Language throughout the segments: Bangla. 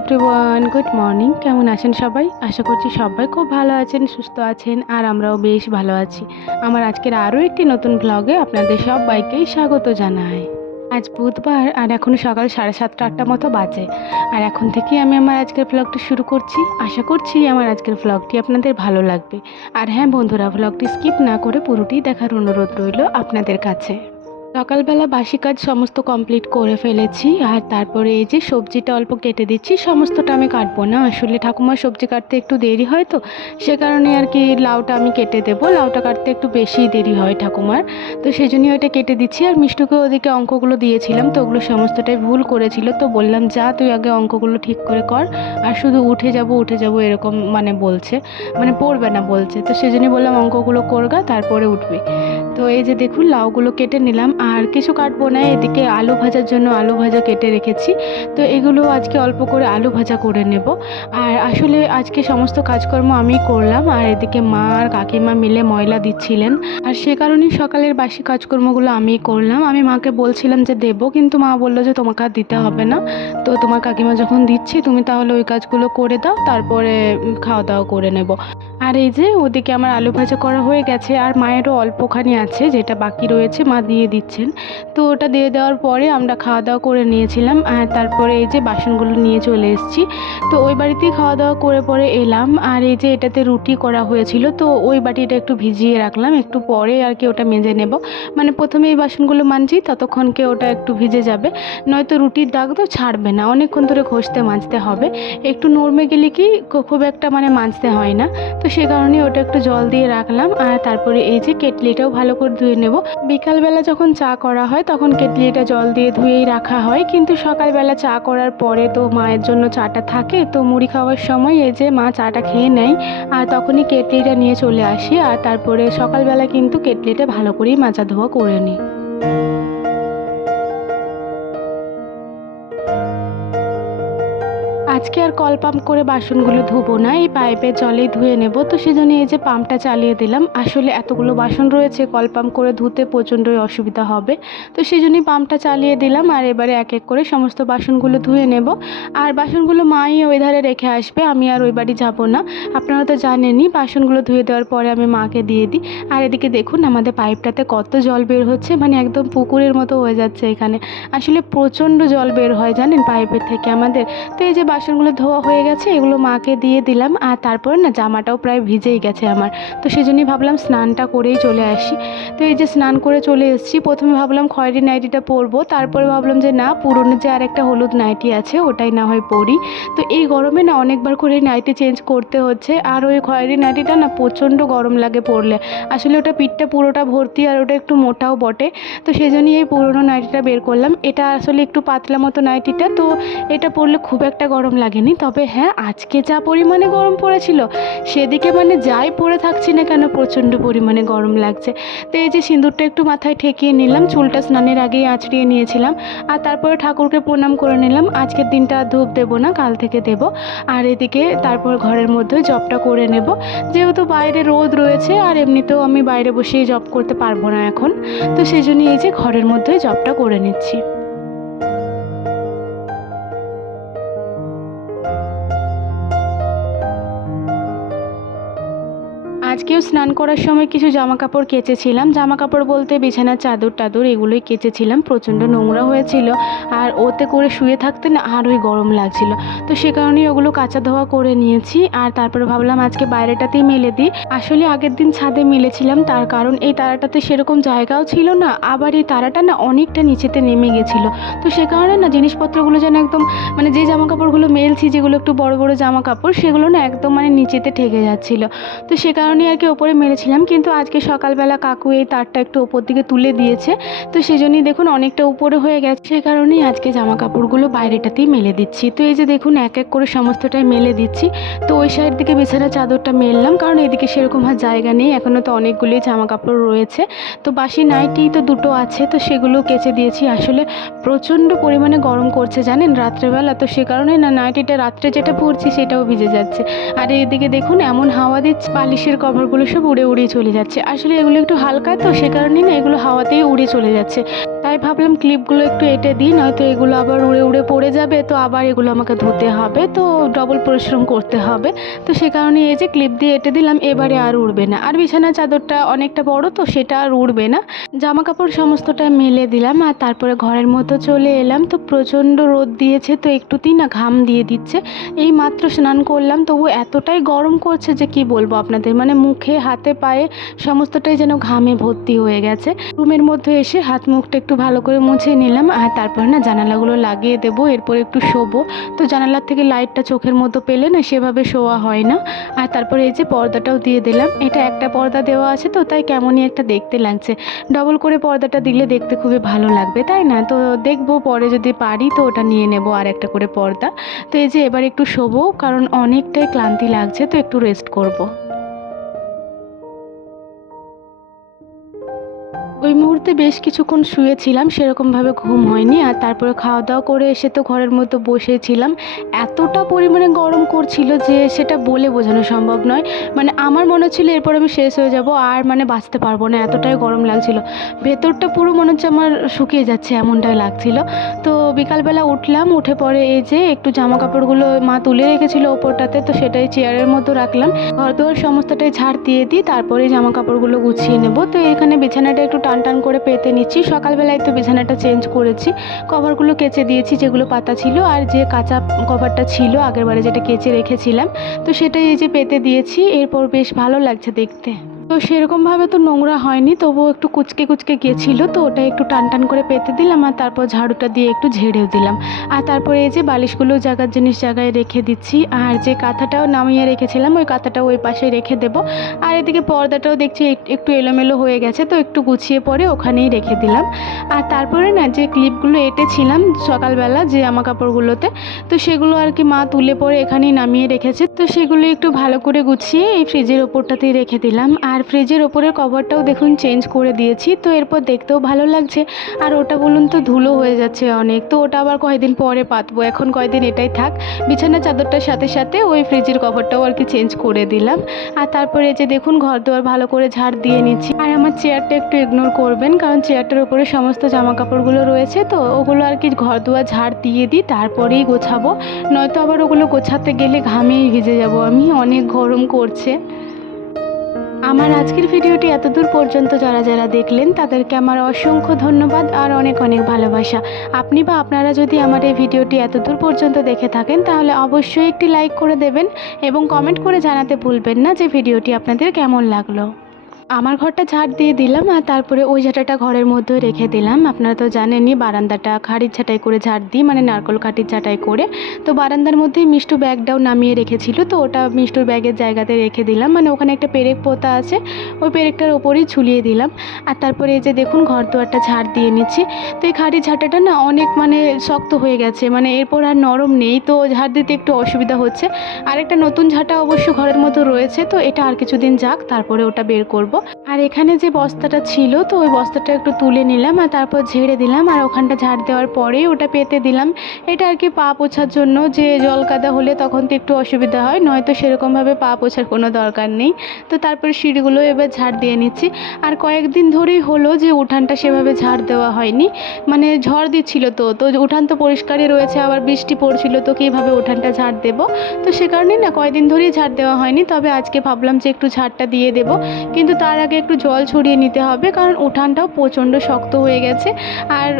Everyone, good morning. কেমন আছেন সবাই? আশা করছি সবাই খুব ভালো আছেন, সুস্থ আছেন, আর আমরাও বেশ ভালো আছি। আমার আজকের আরও একটি নতুন ব্লগে আপনাদের সবাইকেই স্বাগত জানাই। আজ বুধবার আর এখন সকাল 7:30-8টা মতো বাজে। আর এখন থেকেই আমি আমার আজকের ব্লগটি শুরু করছি। আশা করছি আমার আজকের ব্লগটি আপনাদের ভালো লাগবে। আর হ্যাঁ বন্ধুরা, ব্লগটি স্কিপ না করে পুরোটি দেখার অনুরোধ রইল আপনাদের কাছে। সকালবেলা বাসি কাজ সমস্ত কমপ্লিট করে ফেলেছি। আর তারপরে এই যে সবজিটা অল্প কেটে দিচ্ছি। সমস্তটা আমি কাটবো না, আসলে ঠাকুমার সবজি কাটতে একটু দেরি হয়, তো সে কারণে আর কি লাউটা আমি কেটে দেবো। লাউটা কাটতে একটু বেশি দেরি হয় ঠাকুমার, তো সেই জন্যই ওইটা কেটে দিচ্ছি। আর মিষ্টুকে ওদিকে অঙ্কগুলো দিয়েছিলাম, তো ওগুলো সমস্তটাই ভুল করেছিল, তো বললাম যা তুই আগে অঙ্কগুলো ঠিক করে কর, আর শুধু উঠে যাব এরকম বলছে, পড়বে না বলছে। তো সেই জন্যই বললাম অঙ্কগুলো করগা, তারপরে উঠবে। তো এই যে দেখুন লাউগুলো কেটে নিলাম, আর কিছু কাটবো না। এদিকে আলু ভাজার জন্য আলু ভাজা কেটে রেখেছি, তো এগুলো আজকে অল্প করে আলু ভাজা করে নেব। আর আসলে আজকে সমস্ত কাজকর্ম আমি করলাম, আর এদিকে মা আর কাকিমা মিলে ময়লা দিচ্ছিলেন, আর সে কারণেই সকালের বাসি কাজকর্মগুলো আমি করলাম। আমি মাকে বলছিলাম যে দেবো, কিন্তু মা বললো যে তোমাকে আর দিতে হবে না, তো তোমার কাকিমা যখন দিচ্ছি তুমি তাহলে ওই কাজগুলো করে দাও, তারপরে খাওয়া দাওয়া করে নেব। আর এই যে ওদিকে আমার আলু ভাজা করা হয়ে গেছে, আর মায়েরও অল্পখানি আছে যেটা বাকি রয়েছে, মা দিয়ে দিচ্ছেন। তো ওটা দিয়ে দেওয়ার পরে আমরা খাওয়া দাওয়া করে নিয়েছিলাম, আর তারপরে এই যে বাসনগুলো নিয়ে চলে এসেছি। তো ওই বাড়িতেই খাওয়া দাওয়া করে পরে এলাম। আর এই যে এটাতে রুটি করা হয়েছিল, তো ওই বাটিটা একটু ভিজিয়ে রাখলাম, একটু পরে আর কি ওটা মেজে নেব। প্রথমে এই বাসনগুলো মানছি, ততক্ষণকে ওটা একটু ভিজে যাবে, নয়তো রুটির দাগ তো ছাড়বে না, অনেকক্ষণ ধরে ঘষতে মাজতে হবে। একটু নরমে গেলে কি খুব একটা মাজতে হয় না, তো সে কারণে ওটা একটু জল দিয়ে রাখলাম। আর তারপরে এই যে কেটলিটাও ভালো করে ধুয়ে নেব। বিকালবেলা যখন চা করা হয় তখন কেটলিটা জল দিয়ে ধুয়েই রাখা হয়, কিন্তু সকালবেলা চা করার পরে তো মায়ের জন্য চাটা থাকে, তো মুড়ি খাওয়ার সময় এই যে মা চাটা খেয়ে নেয়, আর তখনই কেটলিটা নিয়ে চলে আসি। আর তারপরে সকালবেলা কিন্তু কেটলিটা ভালো করেই মাজা ধোয়া করে নিই। আজকে আর কল পাম্প করে বাসনগুলো ধুবো না, এই পাইপের জলেই ধুয়ে নেব। তো সেজন্য এই যে পাম্পটা চালিয়ে দিলাম। আসলে এতগুলো বাসন রয়েছে, কল পাম্প করে ধুতে প্রচণ্ডই অসুবিধা হবে, তো সেই জন্যই পাম্পটা চালিয়ে দিলাম। আর এবারে এক এক করে সমস্ত বাসনগুলো ধুয়ে নেব। আর বাসনগুলো মাই ওই ধারে রেখে আসবে, আমি আর ওই বাড়ি যাব না। আপনারা তো জানেনই, বাসনগুলো ধুয়ে দেওয়ার পরে আমি মাকে দিয়ে দিই। আর এদিকে দেখুন আমাদের পাইপটাতে কত জল বের হচ্ছে, একদম পুকুরের মতো হয়ে যাচ্ছে এখানে। আসলে প্রচণ্ড জল বের হয় জানেন পাইপের থেকে আমাদের। তো এই যে বাসনগুলো ধোয়া হয়ে গেছে, এগুলো মাকে দিয়ে দিলাম। আর তারপর জামাটাও প্রায় ভিজেই গেছে আমার, তো সেই জন্যই ভাবলাম স্নানটা করেই চলে আসি। তো এই যে স্নান করে চলে এসেছি। প্রথমে ভাবলাম খয়েরি নাইটিটা পরবো, তারপরে ভাবলাম যে না, পুরনো যে আর একটা হলুদ নাইটি আছে ওটাই না হয় পরি। তো এই গরমে অনেকবার করে নাইটি চেঞ্জ করতে হচ্ছে, আর ওই খয়েরি নাইটিটা প্রচণ্ড গরম লাগে পরলে। আসলে ওটা পিঠটা পুরোটা ভর্তি, আর ওটা একটু মোটাও বটে, তো সেই জন্যই এই পুরনো নাইটিটা বের করলাম। এটা আসলে একটু পাতলা মতো নাইটিটা, তো এটা পরলে খুব একটা গরম লাগেনি। তবে হ্যাঁ, আজকে যা পরিমাণে গরম পড়েছিল সেদিকে যাই পরে থাকছি না কেন প্রচণ্ড পরিমাণে গরম লাগছে। তো এই যে সিঁদুরটা একটু মাথায় ঠেকিয়ে নিলাম, চুলটা স্নানের আগেই আঁচড়িয়ে নিয়েছিলাম। আর তারপরে ঠাকুরকে প্রণাম করে নিলাম। আজকের দিনটা ধূপ দেবো না, কাল থেকে দেব। আর এদিকে তারপর ঘরের মধ্যে জবটা করে নেব, যেহেতু বাইরে রোদ রয়েছে, আর এমনিতেও আমি বাইরে বসেই জব করতে পারবো না এখন, তো সেই জন্যই এই যে ঘরের মধ্যে জবটা করে নিচ্ছি। আজকেও স্নান করার সময় কিছু জামা কাপড় কেচেছিলাম। জামা কাপড় বলতে বিছানার চাদর টাদর এগুলোই কেচেছিলাম, প্রচণ্ড নোংরা হয়েছিল, আর ওতে করে শুয়ে থাকতে আরোই গরম লাগছিল, তো সে কারণেই ওগুলো কাচা ধোয়া করে নিয়েছি। আর তারপরে ভাবলাম আজকে বাইরেটাতেই মেলে দিই। আসলে আগের দিন ছাদে মেলেছিলাম, তার কারণ এই তারাটাতে সেরকম জায়গাও ছিল না, আবার এই তারাটা অনেকটা নিচেতে নেমে গেছিলো, তো সে কারণে জিনিসপত্রগুলো যেন একদম যে জামা কাপড়গুলো মেলছি, যেগুলো একটু বড় বড় জামা কাপড়, সেগুলো একদম নিচেতে ঠেকে যাচ্ছিলো, তো সে কারণে আর কি ওপরে মেরেছিলাম। কিন্তু আজকে সকালবেলা কাকু এই তারটা একটু ওপর দিকে তুলে দিয়েছে, তো সেজন্যই দেখুন অনেকটা উপরে হয়ে গেছে, সে কারণেই আজকে জামা কাপড়গুলো বাইরেটাতেই মেলে দিচ্ছি। তো এই যে দেখুন এক এক করে সমস্তটাই মেলে দিচ্ছি। তো ওই সাইড দিকে বিছানার চাদরটা মেললাম, কারণ এদিকে সেরকম আর জায়গা নেই, এখনও তো অনেকগুলোই জামা কাপড় রয়েছে। তো বাসি নাইটি তো দুটো আছে, তো সেগুলো কেচে দিয়েছি। আসলে প্রচণ্ড পরিমাণে গরম করছে জানেন রাত্রেবেলা, তো সে কারণে নাইটিটা রাত্রে যেটা পরছি সেটাও ভিজে যাচ্ছে। আর এদিকে দেখুন এমন হাওয়া দিচ্ছে, বালিশের কভারগুলো সব উড়ে উড়ে চলে যাচ্ছে। আসলে এগুলো একটু হালকা, তো সে কারণেই এগুলো হাওয়াতেই উড়ে চলে যাচ্ছে। তাই তাই ভাবলাম ক্লিপগুলো একটু এঁটে দিই, নয়তো এগুলো আবার উড়ে উড়ে পড়ে যাবে, তো আবার এগুলো আমাকে ধুতে হবে, তো ডবল পরিশ্রম করতে হবে। তো সে কারণে এই যে ক্লিপ দিয়ে এঁটে দিলাম, এবারে আর উড়বে না। আর বিছানার চাদরটা অনেকটা বড়, তো সেটা আর উড়বে না। জামা কাপড় সমস্তটা মেলে দিলাম আর তারপরে ঘরের মতো চলে এলাম। তো প্রচণ্ড রোদ দিয়েছে, তো একটুতেই না ঘাম দিয়ে দিচ্ছে। এই মাত্র স্নান করলাম, তবু এতটাই গরম করছে যে কি বলবো আপনাদের, মানে মুখে হাতে পায়ে সমস্তটাই যেন ঘামে ভর্তি হয়ে গেছে। রুমের মধ্যে এসে হাত মুখটা একটু ভালো করে মুছে নিলাম আর তারপর না জানালাগুলো লাগিয়ে দেবো, এরপর একটু শোবো। তো জানালার থেকে লাইটটা চোখের মতো পেলে না সেভাবে শোয়া হয় না। আর তারপরে এই যে পর্দাটাও দিয়ে দিলাম, এটা একটা পর্দা দেওয়া আছে, তো তাই কেমনই একটা দেখতে লাগছে। ডবল করে পর্দাটা দিলে দেখতে খুবই ভালো লাগবে, তাই না? তো দেখবো পরে যদি পারি তো ওটা নিয়ে নেব আর একটা করে পর্দা। তো এই যে এবার একটু শোবো, কারণ অনেকটাই ক্লান্তি লাগছে, তো একটু রেস্ট করব। ওই মুহূর্তে বেশ কিছুক্ষণ শুয়েছিলাম, সেরকমভাবে ঘুম হয়নি। আর তারপরে খাওয়া দাওয়া করে এসে তো ঘরের মধ্যে বসেছিলাম। এতটা পরিমাণে গরম করছিল যে সেটা বলে বোঝানো সম্ভব নয়। মানে আমার মনে হচ্ছিল এরপর আমি শেষ হয়ে যাব, আর মানে বাঁচতে পারবো না, এতটাই গরম লাগছিল। ভেতরটা পুরো মনে হচ্ছে আমার শুকিয়ে যাচ্ছে, এমনটাই লাগছিল। তো বিকালবেলা উঠলাম, উঠে পরে এই যে একটু জামা কাপড়গুলো মা তুলে রেখেছিল ওপরটাতে, তো সেটাই চেয়ারের মতো রাখলাম। ঘর দুয়ার সমস্তটাই ঝাড় দিয়ে দিই, তারপরে জামা কাপড়গুলো গুছিয়ে নেব। তো এখানে বিছানাটা একটু টান টান করে পেতে নিচ্ছি। সকালবেলায় তো বিছানাটা চেঞ্জ করেছি, কভারগুলো কেচে দিয়েছি যেগুলো পাতা ছিল, আর যে কাঁচা কভারটা ছিল আগেরবারে যেটা কেচে রেখেছিলাম, তো সেটাই এই যে পেতে দিয়েছি। এরপর বেশ ভালো লাগছে দেখতে। তো সেরকমভাবে তো নোংরা হয়নি, তবুও একটু কুচকে কুচকে গিয়েছিলো, তো ওটা একটু টান টান করে পেতে দিলাম আর তারপর ঝাড়ুটা দিয়ে একটু ঝেড়েও দিলাম। আর তারপরে এই যে বালিশগুলো জায়গার জিনিস জায়গায় রেখে দিচ্ছি, আর যে কাঁথাটাও নামিয়ে রেখেছিলাম ওই কাঁথাটাও ওই পাশে রেখে দেব। আর এদিকে পর্দাটাও দেখছি একটু এলোমেলো হয়ে গেছে, তো একটু গুছিয়ে পরে ওখানেই রেখে দিলাম। আর তারপরে না যে ক্লিপগুলো এঁটেছিলাম সকালবেলা যে জামা কাপড়গুলোতে, তো সেগুলো আর কি মা তুলে পরে এখানেই নামিয়ে রেখেছে, তো সেগুলো একটু ভালো করে গুছিয়ে এই ফ্রিজের ওপরটাতেই রেখে দিলাম। আর ফ্রিজের ওপরের কভারটাও দেখুন চেঞ্জ করে দিয়েছি, তো এরপর দেখতেও ভালো লাগছে। আর ওটা বলুন তো ধুলো হয়ে যাচ্ছে অনেক, তো ওটা আবার কয়েকদিন পরে পাতবো, এখন কয়েকদিন এটাই থাক। বিছানার চাদরটার সাথে সাথে ওই ফ্রিজের কভারটাও আর কি চেঞ্জ করে দিলাম। আর তারপরে যে দেখুন ঘর দুয়ার ভালো করে ঝাড় দিয়ে নিচ্ছি। আর আমার চেয়ারটা একটু ইগনোর করবেন, কারণ চেয়ারটার উপরে সমস্ত জামা কাপড়গুলো রয়েছে, তো ওগুলো আর কি ঘর দুয়ার ঝাড় দিয়ে দিই তারপরেই গোছাবো, নয়তো আবার ওগুলো গোছাতে গেলে ঘামেই ভিজে যাব আমি, অনেক গরম করছে। আমার আজকের ভিডিওটি এতদূর পর্যন্ত যারা যারা দেখলেন তাদেরকে আমার অসংখ্য ধন্যবাদ আর অনেক অনেক ভালোবাসা। আপনি বা আপনারা যদি আমার এই ভিডিওটি এতদূর পর্যন্ত দেখে থাকেন তাহলে অবশ্যই একটি লাইক করে দেবেন এবং কমেন্ট করে জানাতে ভুলবেন না যে ভিডিওটি আপনাদের কেমন লাগলো। আমার ঘরটা ঝাড় দিয়ে দিলাম আর তারপরে ওই ঝাঁটাটা ঘরের মধ্যে রেখে দিলাম। আপনারা তো জানেনই বারান্দাটা খাড়ির ছাঁটাই করে ঝাড় দিই, মানে নারকোল কাঠির ছাঁটাই করে। তো বারান্দার মধ্যেই মিষ্টু ব্যাগটাও নামিয়ে রেখেছিল, তো ওটা মিষ্টুর ব্যাগের জায়গাতে রেখে দিলাম, মানে ওখানে একটা পেরেক পোতা আছে, ওই পেরেকটার ওপরেই ঝুলিয়ে দিলাম। আর তারপরে এই যে দেখুন ঘর দুয়ারটা ঝাড় দিয়ে নিচ্ছি। তো এই খাড়ির ঝাঁটাটা না অনেক মানে শক্ত হয়ে গেছে, মানে এরপর আর নরম নেই, তো ঝাড় দিতে একটু অসুবিধা হচ্ছে। আর একটা নতুন ঝাঁটা অবশ্য ঘরের মধ্যে রয়েছে, তো এটা আর কিছুদিন যাক, তারপরে ওটা বের করব। আর এখানে যে বস্তাটা ছিল, তো ওই বস্তাটা একটু তুলে নিলাম আর তারপর ঝেড়ে দিলাম, আর ওখানটা ঝাড় দেওয়ার পরেই ওটা পেতে দিলাম। এটা আর কি পা পোছার জন্য, যে জল কাদা হলে তখন তো একটু অসুবিধা হয়, নয়তো সেরকমভাবে পা পোছার কোনো দরকার নেই। তো তারপরে সিঁড়িগুলো এবার ঝাড় দিয়ে নিচ্ছি। আর কয়েকদিন ধরেই হলো যে উঠানটা সেভাবে ঝাড় দেওয়া হয়নি, মানে ঝড় দিচ্ছিল, তো তো উঠান তো পরিষ্কারই রয়েছে, আবার বৃষ্টি পড়ছিল, তো কীভাবে উঠানটা ঝাড় দেবো, তো সে কারণেই না কয়েকদিন ধরেই ঝাড় দেওয়া হয়নি। তবে আজকে ভাবলাম যে একটু ঝাড়টা দিয়ে দেবো, কিন্তু তার আগে একটু জল ছড়িয়ে নিতে হবে, কারণ উঠানটাও প্রচণ্ড শক্ত হয়ে গেছে। আর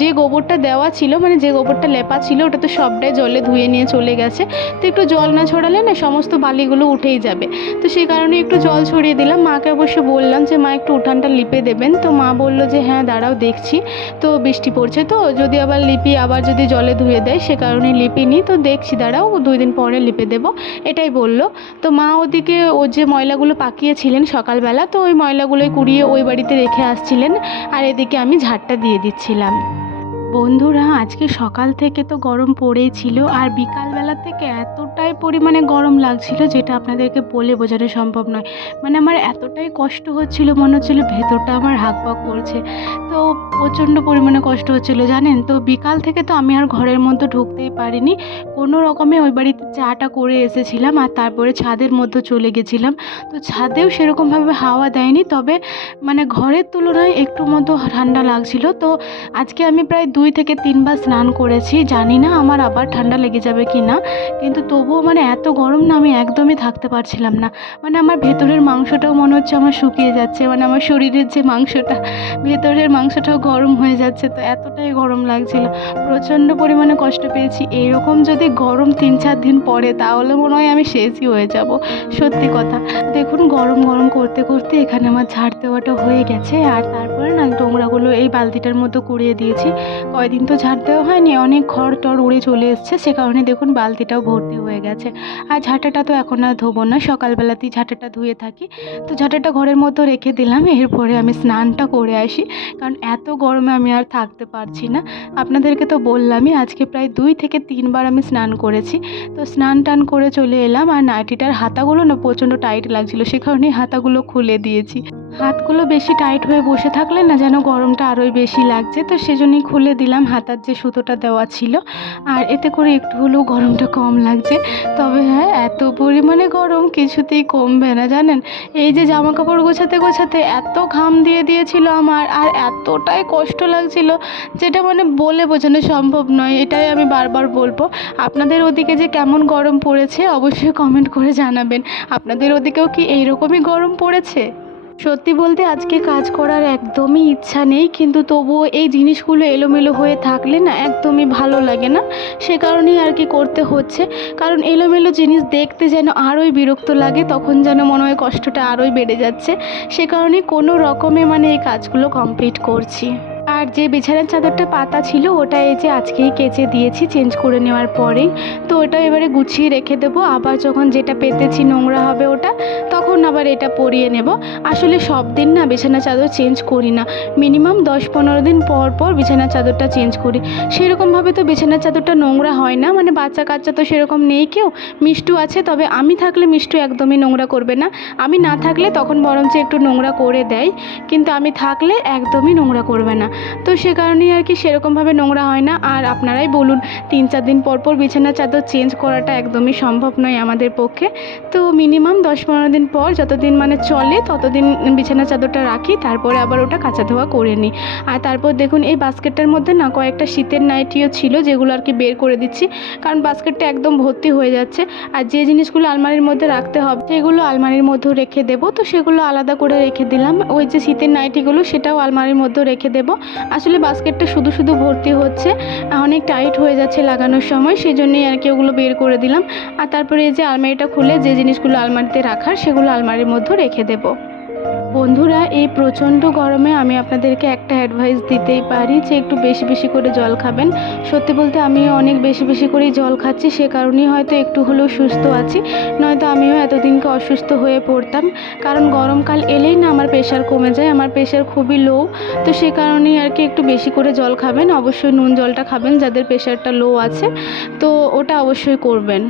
যে গোবরটা দেওয়া ছিল, মানে যে গোবরটা লেপা ছিল, ওটা তো সবটাই জলে ধুয়ে নিয়ে চলে গেছে, তো একটু জল না ছড়ালে না সমস্ত বালিগুলো উঠেই যাবে। তো সেই কারণে একটু জল ছড়িয়ে দিলাম। মাকে অবশ্য বললাম যে মা একটু উঠানটা লিপে দেবেন, তো মা বললো যে হ্যাঁ দাঁড়াও দেখছি, তো বৃষ্টি পড়ছে তো যদি আবার লিপি আবার যদি জলে ধুয়ে দেয়, সে কারণে লিপিনি, তো দেখছি দাঁড়াও 2 দিন পরে লিপে দেবো, এটাই বললো। তো মা ওদিকে ও যে ময়লাগুলো পাকিয়েছিলেন সকালবেলা, তো ওই ময়লাগুলোই কুড়িয়ে ওই বাড়িতে রেখে আসছিলেন, আর এদিকে আমি ঝাড়টা দিয়ে দিচ্ছিলাম। বন্ধুরা, আজকে সকাল থেকে তো গরম পড়েই ছিল, আর বিকালবেলা থেকে এতটাই পরিমাণে গরম লাগছিল যেটা আপনাদেরকে বলে বোঝানো সম্ভব নয়। মানে আমার এতটাই কষ্ট হচ্ছিল, মনে হচ্ছিল ভেতরটা আমার হাঁকপাক করছে। তো প্রচণ্ড পরিমাণে কষ্ট হচ্ছিল জানেন। তো বিকাল থেকে তো আমি আর ঘরের মধ্যে ঢুকতেই পারিনি। কোনো রকমে ওই বাড়িতে চাটা করে এসেছিলাম, আর তারপরে ছাদের মধ্যে চলে গেছিলাম। তো ছাদেও সেরকমভাবে হাওয়া দেয়নি, তবে মানে ঘরের তুলনায় একটু মতো ঠান্ডা লাগছিল। তো আজকে আমি প্রায় 2 থেকে 3 বার স্নান করেছি। জানি না আমার আবার ঠান্ডা লেগে যাবে কি না, কিন্তু তবুও মানে এত গরম না, আমি একদমই থাকতে পারছিলাম না। মানে আমার ভেতরের মাংসটাও মনে হচ্ছে আমার শুকিয়ে যাচ্ছে, মানে আমার শরীরের যে মাংসটা, ভেতরের মাংসটাও গরম হয়ে যাচ্ছে। তো এতটাই গরম লাগছিল, প্রচণ্ড পরিমাণে কষ্ট পেয়েছি। এরকম যদি গরম 3-4 দিন পরে তাহলে মনে হয় আমি শেষই হয়ে যাব, সত্যি কথা। দেখুন গরম গরম করতে করতে এখানে আমার ঝাড় দেওয়াটা হয়ে গেছে, আর তারপরে না নোংরাগুলো এই বালতিটার মধ্যে কুড়িয়ে দিয়েছি। কয়দিন তো ঝাড় দেওয়া হয়নি, অনেক খড় টড় উড়ে চলে এসছে, সে কারণে দেখুন বালতিটাও ভর্তি হয়ে গেছে। আর ঝাঁটাটা তো এখন আর ধোবো না, সকালবেলাতেই ঝাঁটাটা ধুয়ে থাকি। তো ঝাঁটাটা ঘরের মতো রেখে দিলাম, এরপরে আমি স্নানটা করে আসি, কারণ এত গরমে আমি আর থাকতে পারছি না। আপনাদেরকে তো বললামই আজকে প্রায় 2 থেকে 3 বার আমি স্নান করেছি। তো স্নান টান করে চলে এলাম, আর নাইটিটার হাতাগুলো না প্রচণ্ড টাইট লাগছিল, সে কারণেই হাতাগুলো খুলে দিয়েছি। হাতগুলো বেশি টাইট হয়ে বসে থাকলে না যেন গরমটা আরোই বেশি লাগছে, তো সেজন্যই খুলে দিলাম হাতার যে সুতোটা দেওয়া ছিল। আর এতে করে একটু হলেও গরমটা কম লাগছে। তবে হ্যাঁ, এত পরিমাণে গরম কিছুতেই কমবে না জানেন। এই যে জামা কাপড় গোছাতে গোছাতে এত ঘাম দিয়ে দিয়েছিল আমার, আর এতটাই কষ্ট লাগছিল যেটা মানে বলে বোঝানো সম্ভব নয়। এটাই আমি বারবার বলবো। আপনাদের ওদিকে যে কেমন গরম পড়েছে অবশ্যই কমেন্ট করে জানাবেন। আপনাদের ওদিকেও কি এইরকমই গরম পড়েছে? সত্যি বলতে আজকে কাজ করার একদমই ইচ্ছা নেই, কিন্তু তবুও এই জিনিসগুলো এলোমেলো হয়ে থাকলে না একদমই ভালো লাগে না, সে কারণেই আর কি করতে হচ্ছে। কারণ এলোমেলো জিনিস দেখতে যেন আরোই বিরক্ত লাগে, তখন যেন মনে হয় কষ্টটা আরোই বেড়ে যাচ্ছে। সে কারণেই কোনো রকমে মানে এই কাজগুলো কমপ্লিট করছি। আর যে বিছানার চাদরটা পাতা ছিল ওটা এই যে আজকেই কেচে দিয়েছি চেঞ্জ করে নেওয়ার পরেই। তো ওটা এবারে গুছিয়ে রেখে দেবো, আবার যখন যেটা পেতেছি নোংরা হবে ওটা, তখন আবার এটা পরিয়ে নেব। আসলে সব দিন না বিছানা চাদর চেঞ্জ করি না, মিনিমাম 10-15 দিন পর পর বিছানার চাদরটা চেঞ্জ করি। সেরকমভাবে তো বিছানার চাদরটা নোংরা হয় না, মানে বাচ্চা কাচ্চা তো সেরকম নেই কেউ, মিষ্টু আছে। তবে আমি থাকলে মিষ্টু একদমই নোংরা করবে না, আমি না থাকলে তখন বরঞ্চ একটু নোংরা করে দেয়, কিন্তু আমি থাকলে একদমই নোংরা করবে না। তো সে কারণেই আর কি সেরকমভাবে নোংরা হয় না। আর আপনারাই বলুন, 3-4 দিন পর পর বিছানার চাদর চেঞ্জ করাটা একদমই সম্ভব নয় আমাদের পক্ষে। তো মিনিমাম 10-15 দিন পর যতদিন মানে চলে ততদিন বিছানার চাদরটা রাখি, তারপরে আবার ওটা কাচা ধোয়া করে নিই। আর তারপর দেখুন এই বাস্কেটটার মধ্যে না কয়েকটা শীতের নাইটিও ছিল, যেগুলো আর কি বের করে দিচ্ছি, কারণ বাস্কেটটা একদম ভর্তি হয়ে যাচ্ছে। আর যে জিনিসগুলো আলমারির মধ্যে রাখতে হবে সেগুলো আলমারির মধ্যেও রেখে দেবো, তো সেগুলো আলাদা করে রেখে দিলাম। ওই যে শীতের নাইটিগুলো সেটাও আলমারির মধ্যেও রেখে দেবো। আসলে বাস্কেটটা শুধু শুধু ভর্তি হচ্ছে, অনেক টাইট হয়ে যাচ্ছে লাগানোর সময়, সেই জন্যই আর কি ওগুলো বের করে দিলাম। আর তারপরে এই যে আলমারিটা খুলে যে জিনিসগুলো আলমারিতে রাখার সেগুলো আলমারির মধ্যে রেখে দেবো। বন্ধুরা, এই প্রচণ্ড গরমে আমি আপনাদেরকে একটা অ্যাডভাইস দিতেই পারি যে একটু বেশি বেশি করে জল খাবেন। সত্যি বলতে আমিও অনেক বেশি বেশি করেই জল খাচ্ছি, সে কারণেই হয়তো একটু হলেও সুস্থ আছি, নয়তো আমিও এতদিনকে অসুস্থ হয়ে পড়তাম। কারণ গরমকাল এলেই না আমার প্রেশার কমে যায়, আমার প্রেশার খুবই লো। তো সে কারণেই আর কি একটু বেশি করে জল খাবেন, অবশ্যই নুন জলটা খাবেন যাদের প্রেশারটা লো আছে, তো ওটা অবশ্যই করবেন।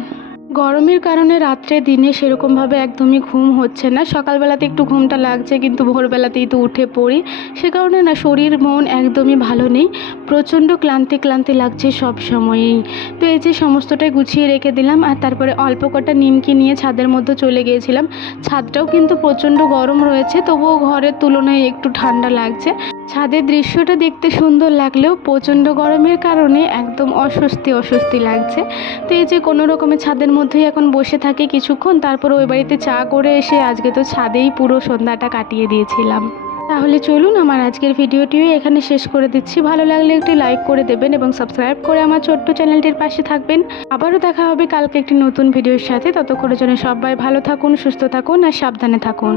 গরমের কারণে রাত্রে দিনে সেরকমভাবে একদমই ঘুম হচ্ছে না, সকালবেলাতে একটু ঘুমটা লাগছে কিন্তু ভোরবেলাতেই তো উঠে পড়ি, সে কারণে না শরীর মন একদমই ভালো নেই, প্রচণ্ড ক্লান্তি ক্লান্তি লাগছে সব সময়েই। তো এই যে সমস্তটাই গুছিয়ে রেখে দিলাম, আর তারপরে অল্প কটা নিমকি নিয়ে ছাদের মধ্যে চলে গিয়েছিলাম। ছাদটাও কিন্তু প্রচণ্ড গরম রয়েছে, তবুও ঘরের তুলনায় একটু ঠান্ডা লাগছে। ছাদের দৃশ্যটা দেখতে সুন্দর লাগলেও প্রচণ্ড গরমের কারণে একদম অস্বস্তি অস্বস্তি লাগছে। তো এই যে কোনো রকমের ছাদের মধ্যেই এখন বসে থাকি কিছুক্ষণ, তারপর ওই বাড়িতে চা করে এসে আজকে তো ছাদেই পুরো সন্ধ্যাটা কাটিয়ে দিয়েছিলাম। তাহলে চলুন আমার আজকের ভিডিওটিও এখানে শেষ করে দিচ্ছি। ভালো লাগলে একটি লাইক করে দেবেন এবং সাবস্ক্রাইব করে আমার ছোট্ট চ্যানেলটির পাশে থাকবেন। আবারও দেখা হবে কালকে একটি নতুন ভিডিওর সাথে। ততক্ষণের জন্য সবাই ভালো থাকুন, সুস্থ থাকুন আর সাবধানে থাকুন।